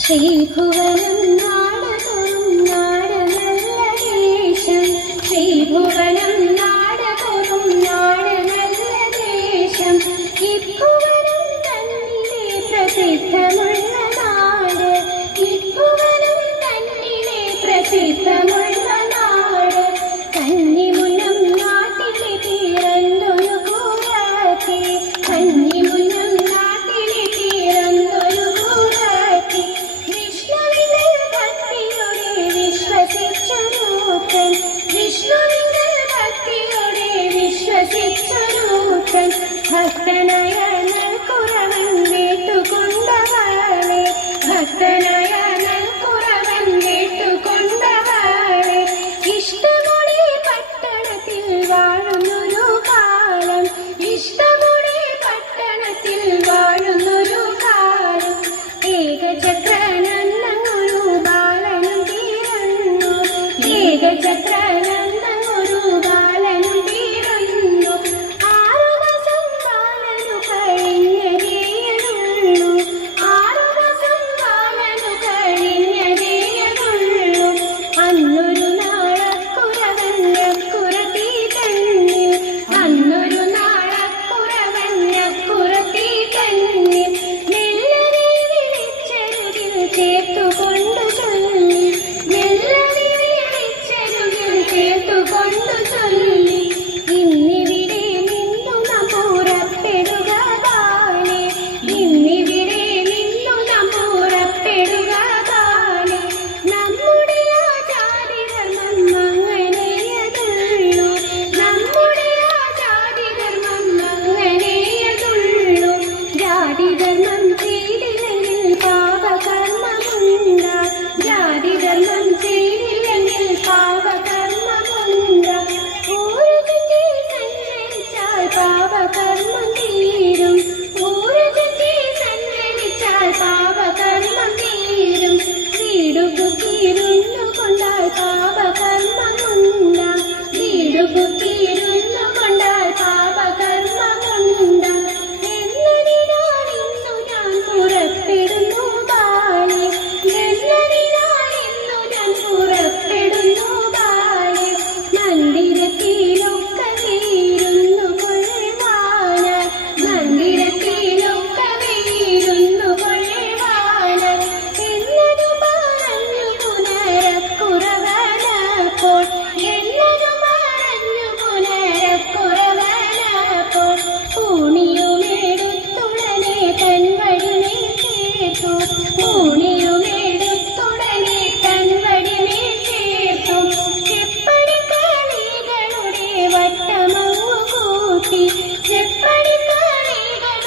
ശ്രീഭുവനം നാടകൊരും നാടനല്ല ദേശം ശ്രീഭുവനം നാടകൊരും നാടനല്ല ദേശം ഇപ്പുവനം തന്നിലെ പ്രസിദ്ധമുള്ള നാട് ഇപ്പുവനം തന്നിലെ പ്രസിദ്ധമുള്ള നാട് കന്നിമുനം നാട്ടിലെ പിറന്നൊരു കൂടാത്തി കന്നിമുനം നാട്ടിലെ പിറന്നൊരു കൂടാത്തി വിഷ്ണുവിന്റെ ഭക്തിയോടെ വിശ്വസിച്ചൊരുത്തൻ വിഷ്ണുവിന്റെ ഭക്തിയോടെ വിശ്വസിച്ചൊരുത്തൻ ഭക്തനായ നൽകുറവൻ വീട്ടുകൊണ്ടവാളെ ഭക്തനായ നൽകുറവൻ വീട്ടുകൊണ്ടവാളെ ഇഷ്ടമുടി പട്ടണത്തിൽ വാഴുന്നൊരു കാലം ഇഷ്ടമുടി പട്ടണത്തിൽ വാഴുന്നൊരു കാലം ഏകചക്രനന്ദനൊരു ബാലനും തീരുന്നു ഏകചക്രനന്ദനൊരു ബാലനും തീരുന്നു 6 മാസം ബാലനു കഴിഞ്ഞതേയുള്ളൂ 6 മാസം ബാലനു കഴിഞ്ഞതേയുള്ളൂ അന്നൊരു നാളക്കുറവഞ്ഞക്കുറത്തി തന്നിൽ അന്നൊരു നാളക്കുറവഞ്ഞക്കുറത്തി തന്നിൽ മെല്ലനെ വിളിച്ചരുകിൽ ചേർത്തുകൊണ്ടു ചൊല്ലി മെല്ലനെ വിളിച്ചരുകിൽ ചേർത്തുകൊണ്ടു ചൊല്ലി ഇന്നിവിടെ നിന്നു നാം പുറപ്പെടുക താനെ ഇന്നിവിടെ നിന്നു നാം പുറപ്പെടുക താനെ നമ്മുടെ ആചാര്യധർമ്മം അങ്ങനെയതുള്ളൂ നമ്മുടെ ആചാര്യധർമ്മം അങ്ങനെയതുള്ളൂ ജാതിധർമ്മം ചെയ്തില്ലെങ്കിൽ പാപകർമ്മമുണ്ടാ ജാതിധർമ്മം ചെയ്തില്ലെങ്കിൽ പാപകർമ്മമുണ്ടാ ഊരുചുറ്റി സഞ്ചരിച്ചാൽ പാപകർമ്മം തീരും ഊരുചുറ്റി സഞ്ചരിച്ചാൽ പാപകർമ്മം തീരും വീടുകുത്തിയിരുന്നു കൊണ്ടാൽ പാപകർമ്മമുണ്ടാ വീടുകുത്തിയിരുന്നു കൊണ്ടാൽ പാപകർമ്മമുണ്ടാ എന്നതിനാൽ ഇന്നു ഞാൻ പുറപ്പെടുന്നു ബാലെ എന്നതിനാൽ ഇന്നു ഞാൻ പുറപ്പെടുന്നു ബാലെ മന്ദിരത്തിലൊക്കെ വീരുന്നു കൊള്ളുവാന മന്ദിരത്തിലൊക്കെ വീരുന്നു കൊള്ളുവാന എന്നതു പറഞ്ഞു പുനരക്കുറവനപ്പോൾ എന്നതു പറഞ്ഞു പുനരക്കുറവനപ്പോൾ പൂണിയുമെടുത്തുടനെ തൻവടിമേ ചേർത്തു പൂണിയുമെടുത്തുടനെ തൻവടിമേ ചേർത്തു ചെപ്പടിക്കാണികളുടെ വട്ടമങ്ങു കൂട്ടി ചെപ്പടിക്കാണികളുടെ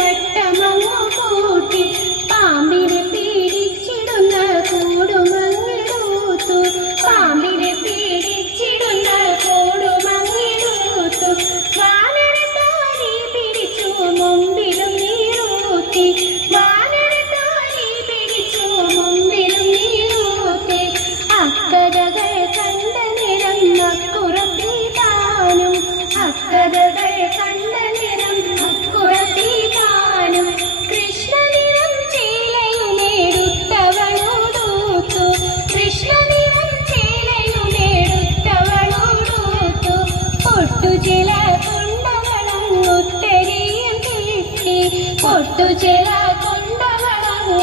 വട്ടമങ്ങു കൂട്ടി പാമ്പിനെ പീഡിച്ചിടുന്ന കൂടുമങ്ങിടൂത്തു പാമ്പിനെ പീഡിച്ചിടുന്ന കൂടുമങ്ങിടൂത്തു വാനരത്താലി പിടിച്ചു മുമ്പിലും നീരൂത്തി വാനരത്താലി പിടിച്ചു മുമ്പിലും നീരൂത്തി അക്കഥകൾ കണ്ട നിരം അക്കുറത്തി താനും അക്കഥകൾ കണ്ട നിരം അക്കുറത്തി താനും കൃഷ്ണനിറം ചേലയുമെടുത്തവളോടൂത്തു കൃഷ്ണനിറം ചേലയുമെടുത്തവളോടൂത്തു പൊട്ടുചില കൊണ്ടവളങ്ങുത്തരിയും കിട്ടി പൊട്ടുചില കൊണ്ടവളങ്ങു